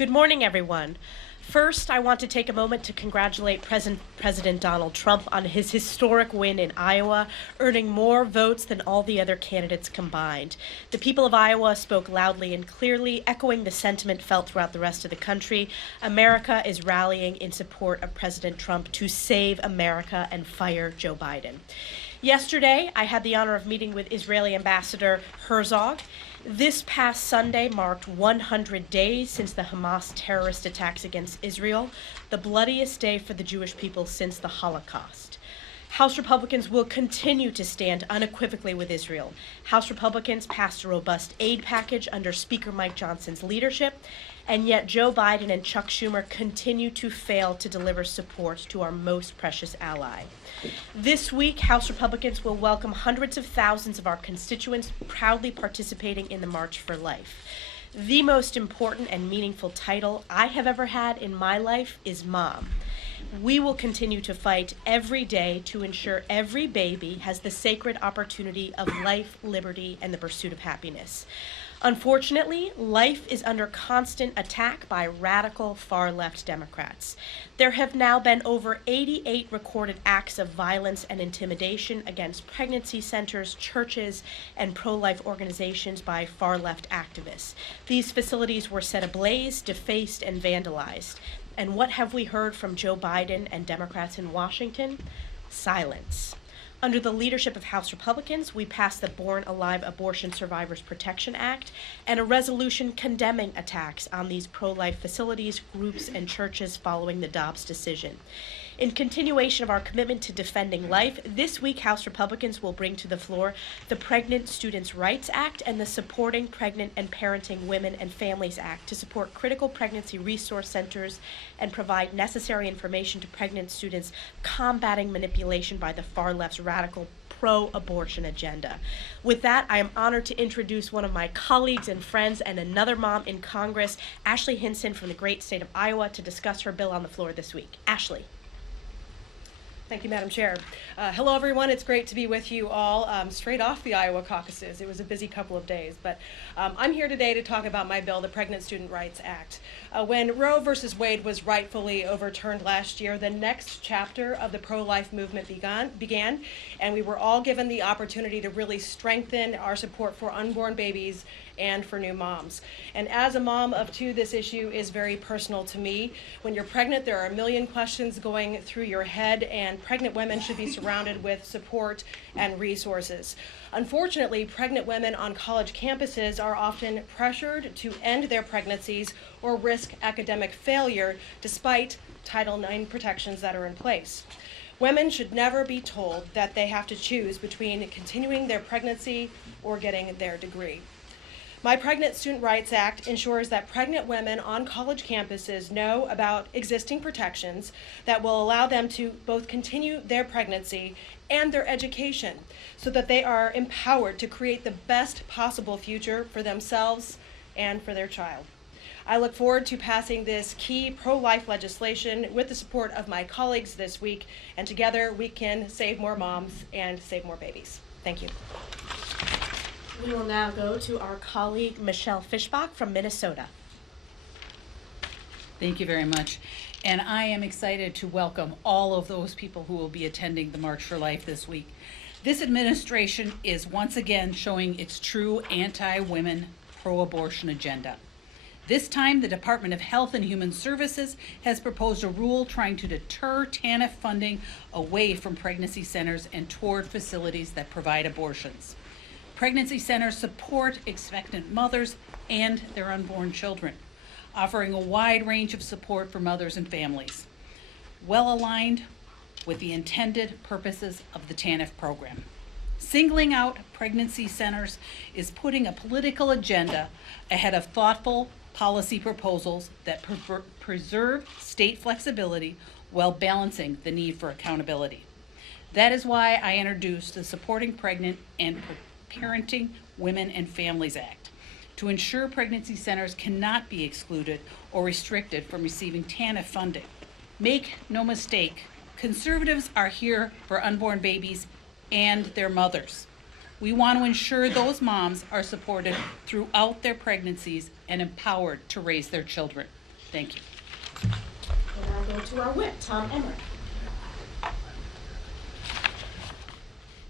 Good morning, everyone. First, I want to take a moment to congratulate President Donald Trump on his historic win in Iowa, earning more votes than all the other candidates combined. The people of Iowa spoke loudly and clearly, echoing the sentiment felt throughout the rest of the country. America is rallying in support of President Trump to save America and fire Joe Biden. Yesterday, I had the honor of meeting with Israeli Ambassador Herzog. This past Sunday marked 100 days since the Hamas terrorist attacks against Israel, the bloodiest day for the Jewish people since the Holocaust. House Republicans will continue to stand unequivocally with Israel. House Republicans passed a robust aid package under Speaker Mike Johnson's leadership, and yet Joe Biden and Chuck Schumer continue to fail to deliver support to our most precious ally. This week, House Republicans will welcome hundreds of thousands of our constituents proudly participating in the March for Life. The most important and meaningful title I have ever had in my life is Mom. We will continue to fight every day to ensure every baby has the sacred opportunity of life, liberty, and the pursuit of happiness. Unfortunately, life is under constant attack by radical far-left Democrats. There have now been over 88 recorded acts of violence and intimidation against pregnancy centers, churches, and pro-life organizations by far-left activists. These facilities were set ablaze, defaced, and vandalized. And what have we heard from Joe Biden and Democrats in Washington? Silence. Under the leadership of House Republicans, we passed the Born Alive Abortion Survivors Protection Act and a resolution condemning attacks on these pro-life facilities, groups, and churches following the Dobbs decision. In continuation of our commitment to defending life, this week House Republicans will bring to the floor the Pregnant Students' Rights Act and the Supporting Pregnant and Parenting Women and Families Act to support critical pregnancy resource centers and provide necessary information to pregnant students combating manipulation by the far left's radical pro-abortion agenda. With that, I am honored to introduce one of my colleagues and friends and another mom in Congress, Ashley Hinson from the great state of Iowa, to discuss her bill on the floor this week. Ashley. Thank you, Madam Chair. Hello, everyone. It's great to be with you all straight off the Iowa caucuses. It was a busy couple of days, but I'm here today to talk about my bill, the Pregnant Student Rights Act. When Roe versus Wade was rightfully overturned last year, the next chapter of the pro-life movement began, and we were all given the opportunity to really strengthen our support for unborn babies and for new moms. And as a mom of two, this issue is very personal to me. When you're pregnant, there are a million questions going through your head, and pregnant women should be surrounded with support and resources. Unfortunately, pregnant women on college campuses are often pressured to end their pregnancies or risk academic failure despite Title IX protections that are in place. Women should never be told that they have to choose between continuing their pregnancy or getting their degree. My Pregnant Student Rights Act ensures that pregnant women on college campuses know about existing protections that will allow them to both continue their pregnancy and their education so that they are empowered to create the best possible future for themselves and for their child. I look forward to passing this key pro-life legislation with the support of my colleagues this week, and together we can save more moms and save more babies. Thank you. We will now go to our colleague Michelle Fishbach from Minnesota. Thank you very much. And I am excited to welcome all of those people who will be attending the March for Life this week. This administration is once again showing its true anti-women, pro-abortion agenda. This time, the Department of Health and Human Services has proposed a rule trying to deter TANF funding away from pregnancy centers and toward facilities that provide abortions. Pregnancy centers support expectant mothers and their unborn children, offering a wide range of support for mothers and families, well aligned with the intended purposes of the TANF program. Singling out pregnancy centers is putting a political agenda ahead of thoughtful policy proposals that preserve state flexibility while balancing the need for accountability. That is why I introduced the Supporting Pregnant and Parenting Women and Families Act to ensure pregnancy centers cannot be excluded or restricted from receiving TANF funding. Make no mistake, conservatives are here for unborn babies and their mothers. We want to ensure those moms are supported throughout their pregnancies and empowered to raise their children. Thank you. We'll now go to our whip, Tom Emmerich.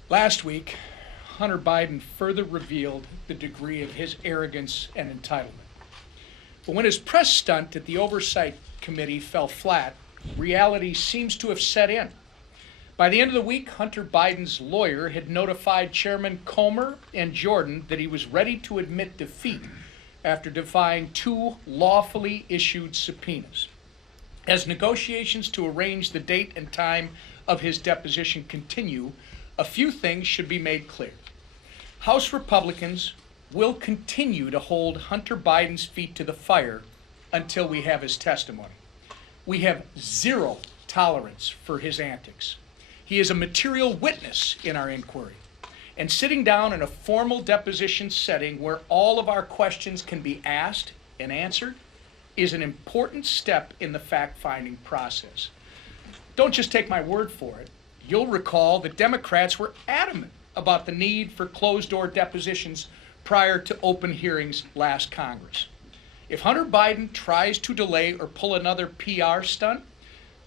Last week, Hunter Biden further revealed the degree of his arrogance and entitlement. But when his press stunt at the Oversight Committee fell flat, reality seems to have set in. By the end of the week, Hunter Biden's lawyer had notified Chairman Comer and Jordan that he was ready to admit defeat after defying 2 lawfully issued subpoenas. As negotiations to arrange the date and time of his deposition continue, a few things should be made clear. House Republicans will continue to hold Hunter Biden's feet to the fire until we have his testimony. We have zero tolerance for his antics. He is a material witness in our inquiry, and sitting down in a formal deposition setting where all of our questions can be asked and answered is an important step in the fact-finding process. Don't just take my word for it. You'll recall that Democrats were adamant about the need for closed-door depositions prior to open hearings last Congress. If Hunter Biden tries to delay or pull another PR stunt,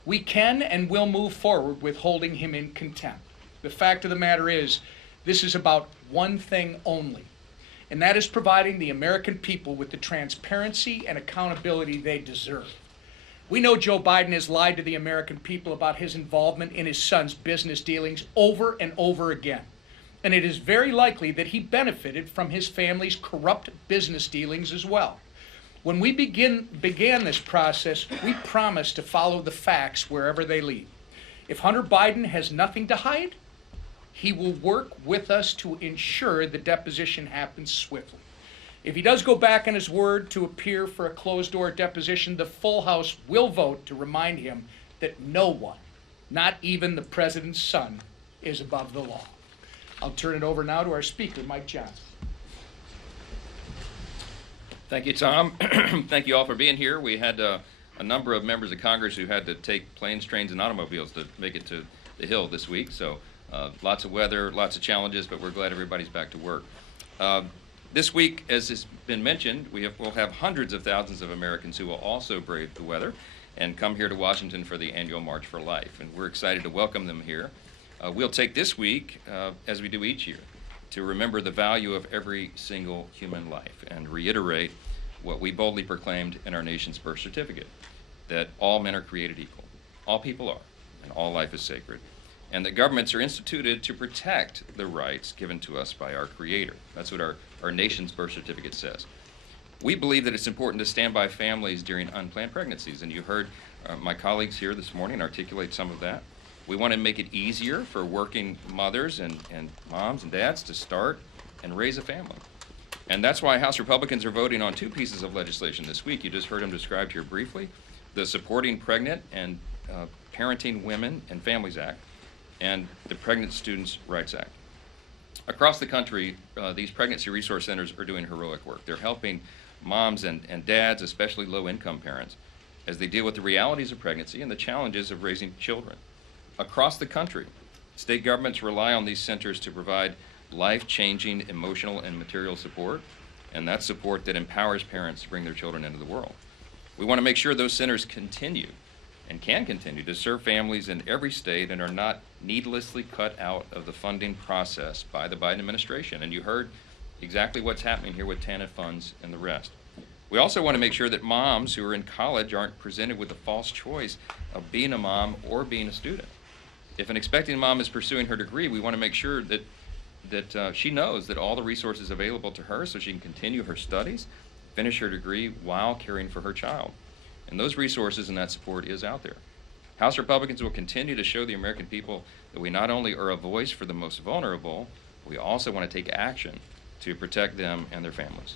we can and will move forward with holding him in contempt. The fact of the matter is, this is about one thing only, and that is providing the American people with the transparency and accountability they deserve. We know Joe Biden has lied to the American people about his involvement in his son's business dealings over and over again, and it is very likely that he benefited from his family's corrupt business dealings as well. When we began this process, we promised to follow the facts wherever they lead. If Hunter Biden has nothing to hide, he will work with us to ensure the deposition happens swiftly. If he does go back on his word to appear for a closed-door deposition, the full House will vote to remind him that no one, not even the president's son, is above the law. I'll turn it over now to our speaker, Mike Johnson. Thank you, Tom. Thank you all for being here. We had a number of members of Congress who had to take planes, trains, and automobiles to make it to the Hill this week. So lots of weather, lots of challenges, but we're glad everybody's back to work. This week, as has been mentioned, we'll have hundreds of thousands of Americans who will also brave the weather and come here to Washington for the annual March for Life. And we're excited to welcome them here. We'll take this week, as we do each year, to remember the value of every single human life and reiterate what we boldly proclaimed in our nation's birth certificate, that all men are created equal, all people are, and all life is sacred, and that governments are instituted to protect the rights given to us by our Creator. That's what our nation's birth certificate says. We believe that it's important to stand by families during unplanned pregnancies, and you heard my colleagues here this morning articulate some of that. We want to make it easier for working mothers and moms and dads to start and raise a family. And that's why House Republicans are voting on 2 pieces of legislation this week. You just heard them described here briefly: the Supporting Pregnant and Parenting Women and Families Act and the Pregnant Students' Rights Act. Across the country, these pregnancy resource centers are doing heroic work. They're helping moms and dads, especially low-income parents, as they deal with the realities of pregnancy and the challenges of raising children. Across the country, state governments rely on these centers to provide life-changing emotional and material support, and that's support that empowers parents to bring their children into the world. We want to make sure those centers continue and can continue to serve families in every state and are not needlessly cut out of the funding process by the Biden administration. And you heard exactly what's happening here with TANF funds and the rest. We also want to make sure that moms who are in college aren't presented with the false choice of being a mom or being a student. If an expecting mom is pursuing her degree, we want to make sure that she knows that all the resources available to her so she can continue her studies, finish her degree while caring for her child. And those resources and that support is out there. House Republicans will continue to show the American people that we not only are a voice for the most vulnerable, we also want to take action to protect them and their families.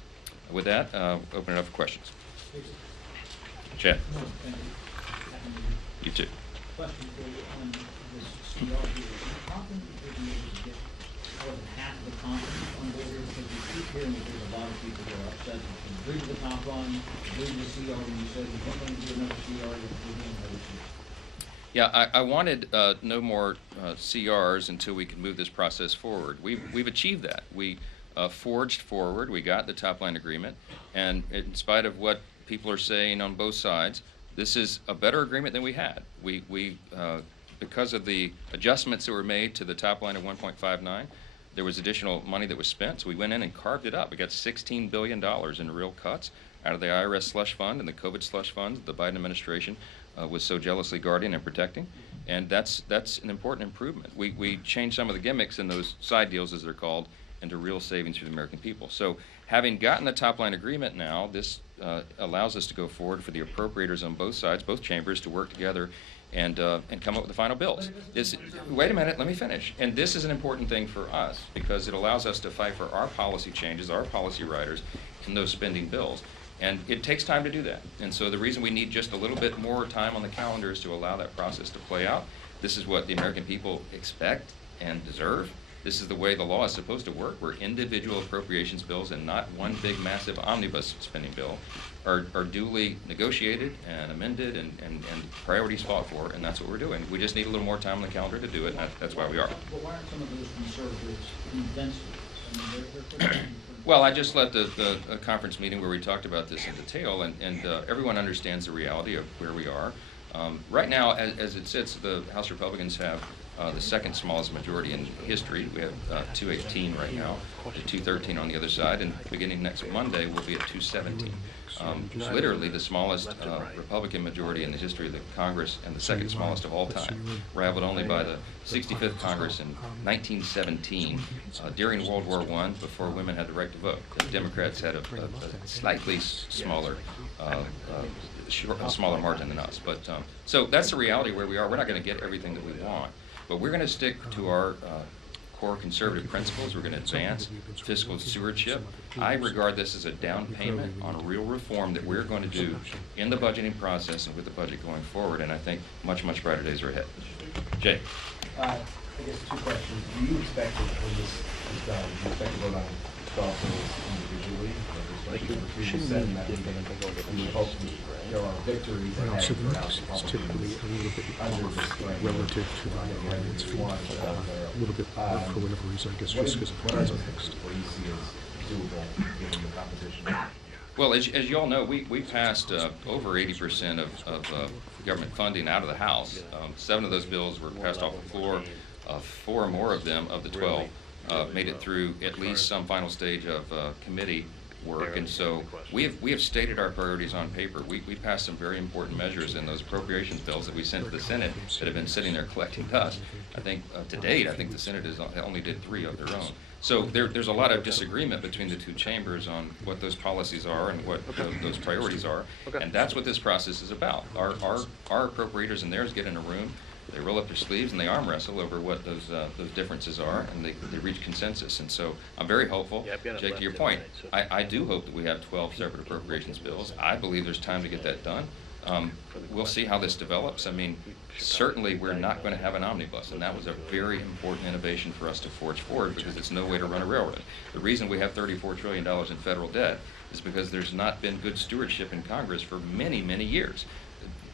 With that, open it up for questions. Chad. You too. Question for you on this CR here. Are you confident that you'll be able to get more than half of the conference on board here? Because we keep hearing that there's a lot of people who are upset. You agree with the top line, agree with the CR when you said you weren't going to do another CR, you're doing another CR. Yeah, I wanted no more CRs until we could move this process forward. We've achieved that. We forged forward. We got the top line agreement, and in spite of what people are saying on both sides, this is a better agreement than we had. Because of the adjustments that were made to the top line of 1.59, there was additional money that was spent, so we went in and carved it up. We got $16 billion in real cuts out of the IRS slush fund and the COVID slush funds the Biden administration was so jealously guarding and protecting, and that's an important improvement. We changed some of the gimmicks in those side deals, as they're called, into real savings for the American people. So having gotten the top line agreement now, this allows us to go forward for the appropriators on both sides, both chambers, to work together and come up with the final bills. Wait a minute, let me finish. And this is an important thing for us because it allows us to fight for our policy changes, our policy riders in those spending bills. And it takes time to do that. And so the reason we need just a little bit more time on the calendar is to allow that process to play out. This is what the American people expect and deserve. This is the way the law is supposed to work, where individual appropriations bills and not one big massive omnibus spending bill are duly negotiated and amended and priorities fought for, and that's what we're doing. We just need a little more time on the calendar to do it, and that's why we are. But why aren't some of those conservatives convinced of this? I mean, they're pretty. Well, I just led a conference meeting where we talked about this in detail, and everyone understands the reality of where we are. Right now, as it sits, the House Republicans have the second smallest majority in history. We have 218 right now, 213 on the other side, and beginning next Monday, we'll be at 217. It's literally the smallest Republican majority in the history of the Congress and the second smallest of all time, rivaled only by the 65th Congress in 1917, during World War I, before women had the right to vote. The Democrats had a slightly smaller smaller margin than us. But so that's the reality where we are. We're not going to get everything that we want, but we're going to stick to our core conservative principles. We're going to advance fiscal stewardship. I regard this as a down payment on real reform that we're going to do in the budgeting process and with the budget going forward, and I think much, much brighter days are ahead. Jay. I guess two questions. Do you expect that when this is done, do you expect to vote on 12 bills individually? Like you said in that meeting, we hope there are victories ahead for House Republicans under this plan relative to the finance fee, a little bit for whatever reason, I guess, just because of what are those things what do you see as doable given the competition? Well, as you all know, we passed over 80% of government funding out of the House. 7 of those bills were passed off the floor. 4 more of them, of the 12, made it through at least some final stage of committee work, and so we have stated our priorities on paper. We passed some very important measures in those appropriations bills that we sent to the Senate that have been sitting there collecting dust. I think to date, I think the Senate has only did 3 of their own. So there's a lot of disagreement between the 2 chambers on what those policies are and what those priorities are, and that's what this process is about. Our appropriators and theirs get in a room. They roll up their sleeves and they arm wrestle over what those differences are, and they reach consensus. And so I'm very hopeful. Jake, to your point, I do hope that we have 12 separate appropriations bills. I believe there's time to get that done. We'll see how this develops. I mean, certainly we're not going to have an omnibus, and that was a very important innovation for us to forge forward because it's no way to run a railroad. The reason we have $34 trillion in federal debt is because there's not been good stewardship in Congress for many, many years.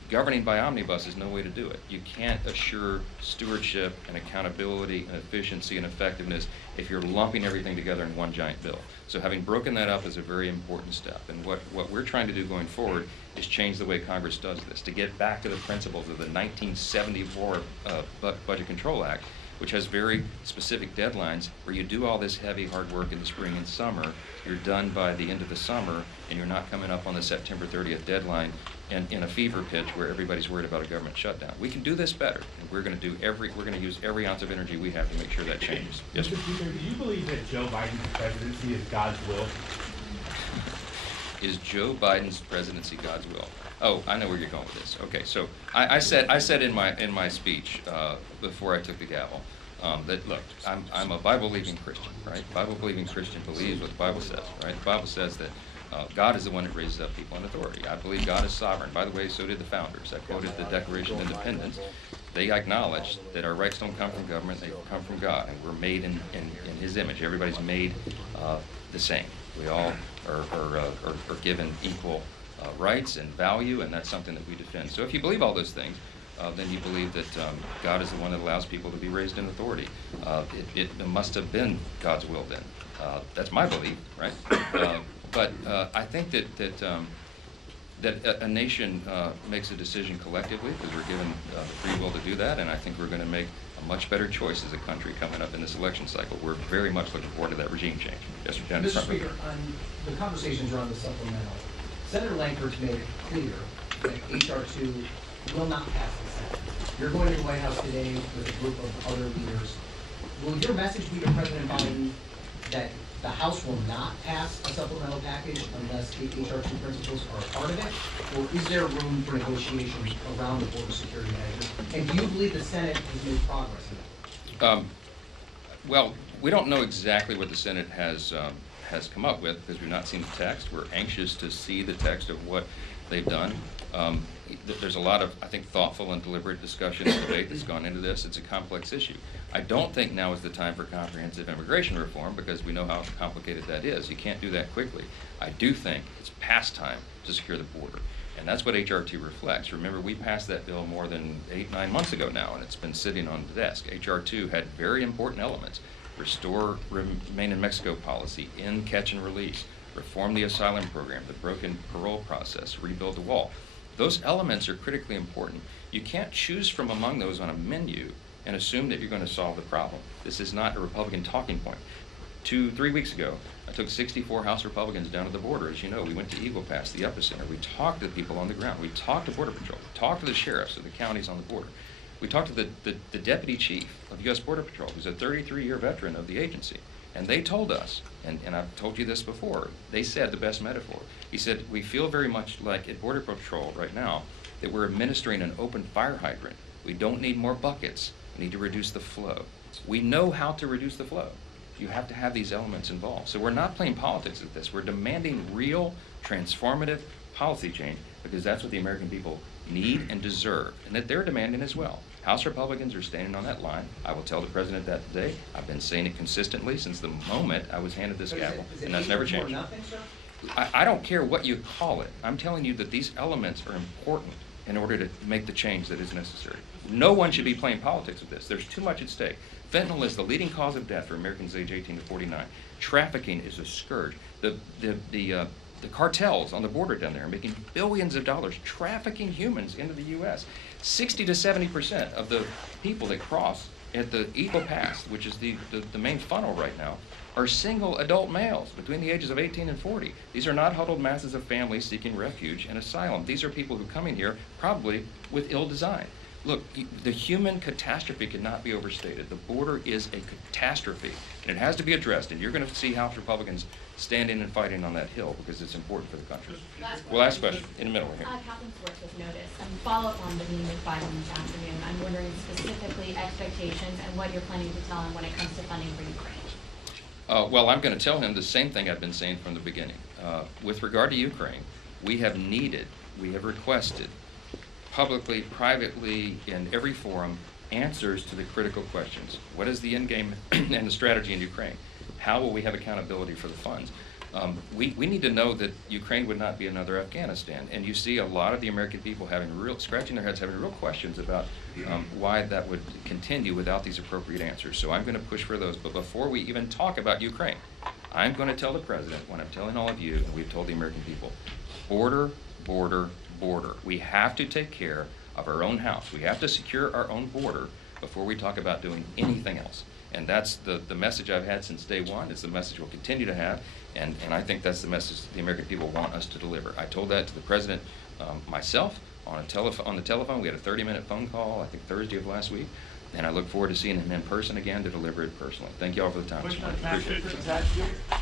Governing by omnibus is no way to do it. You can't assure stewardship and accountability and efficiency and effectiveness if you're lumping everything together in one giant bill. So having broken that up is a very important step. And what we're trying to do going forward is change the way Congress does this, to get back to the principles of the 1974 Budget Control Act, which has very specific deadlines where you do all this heavy hard work in the spring and summer, you're done by the end of the summer, and you're not coming up on the September 30th deadline in a fever pitch where everybody's worried about a government shutdown. We can do this better, and we're going to use every ounce of energy we have to make sure that changes. Yes, sir. Mr. Speaker, do you believe that Joe Biden's presidency is God's will? Is Joe Biden's presidency God's will? Oh, I know where you're going with this. Okay, so I said in my speech before I took the gavel that look, I'm a Bible-believing Christian, right? Bible-believing Christian believes what the Bible says, right? The Bible says that God is the one that raises up people in authority. I believe God is sovereign. By the way, so did the founders. I quoted the Declaration of Independence. They acknowledge that our rights don't come from government, they come from God, and we're made in His image. Everybody's made the same. We all are given equal rights and value, and that's something that we defend. So if you believe all those things, then you believe that God is the one that allows people to be raised in authority. It must have been God's will then. That's my belief, right? But I think that that a nation makes a decision collectively, because we're given the free will to do that, and I think we're going to make a much better choice as a country coming up in this election cycle. We're very much looking forward to that regime change. Yes, sir, John. Mr. Speaker, on the conversations around the supplemental, Senator Langford's made it clear that H.R. 2 will not pass the Senate. You're going to the White House today with a group of other leaders. Will your message be to President Biden that the House will not pass a supplemental package unless the H.R. 2 principles are a part of it? Or is there room for negotiations around the border security measures? And do you believe the Senate has made progress in that? Well, we don't know exactly what the Senate has come up with because we've not seen the text. We're anxious to see the text of what they've done. There's a lot of, I think, thoughtful and deliberate discussion and debate that's gone into this. It's a complex issue. I don't think now is the time for comprehensive immigration reform because we know how complicated that is. You can't do that quickly. I do think it's past time to secure the border. And that's what H.R. 2 reflects. Remember, we passed that bill more than 8-9 months ago now, and it's been sitting on the desk. H.R. 2 had very important elements. Restore Remain in Mexico policy, end catch and release, reform the asylum program, the broken parole process, rebuild the wall. Those elements are critically important. You can't choose from among those on a menu and assume that you're going to solve the problem. This is not a Republican talking point. 2-3 weeks ago, I took 64 House Republicans down to the border. As you know, we went to Eagle Pass, the epicenter. We talked to people on the ground. We talked to Border Patrol. We talked to the sheriffs of the counties on the border. We talked to the deputy chief of U.S. Border Patrol, who's a 33-year veteran of the agency. And they told us, and I've told you this before, they said the best metaphor. He said, we feel very much like at Border Patrol right now that we're administering an open fire hydrant. We don't need more buckets. We need to reduce the flow. We know how to reduce the flow. You have to have these elements involved. So we're not playing politics at this. We're demanding real, transformative policy change because that's what the American people need and deserve, and that they're demanding as well. House Republicans are standing on that line. I will tell the President that today. I've been saying it consistently since the moment I was handed this gavel, and that's never changed. I don't care what you call it. I'm telling you that these elements are important in order to make the change that is necessary. No one should be playing politics with this. There's too much at stake. Fentanyl is the leading cause of death for Americans age 18 to 49. Trafficking is a scourge. The cartels on the border down there are making billions of dollars trafficking humans into the U.S. 60 to 70% of the people that cross at the Eagle Pass, which is the main funnel right now, are single adult males between the ages of 18 and 40. These are not huddled masses of families seeking refuge and asylum. These are people who come in here probably with ill design. Look, the human catastrophe cannot be overstated. The border is a catastrophe, and it has to be addressed, and you're going to see House Republicans standing and fighting on that hill because it's important for the country. Last question, in the middle here. Captain Swartz with notice. Follow up on the meeting with Biden this afternoon. I'm wondering specifically expectations and what you're planning to tell him when it comes to funding for Ukraine. Well, I'm going to tell him the same thing I've been saying from the beginning. With regard to Ukraine, we have requested, publicly, privately, in every forum, answers to the critical questions. What is the end game and the strategy in Ukraine? How will we have accountability for the funds? We need to know that Ukraine would not be another Afghanistan. And you see a lot of the American people scratching their heads, having real questions about why that would continue without these appropriate answers. So I'm going to push for those. But before we even talk about Ukraine, I'm going to tell the President, what I'm telling all of you, and we've told the American people, border, border, border. We have to take care of our own house. We have to secure our own border before we talk about doing anything else. And that's the message I've had since day one. It's the message we'll continue to have. And I think that's the message the American people want us to deliver. I told that to the President myself on the telephone. We had a 30-minute phone call, I think Thursday of last week. And I look forward to seeing him in person again to deliver it personally. Thank you all for the time. Appreciate it.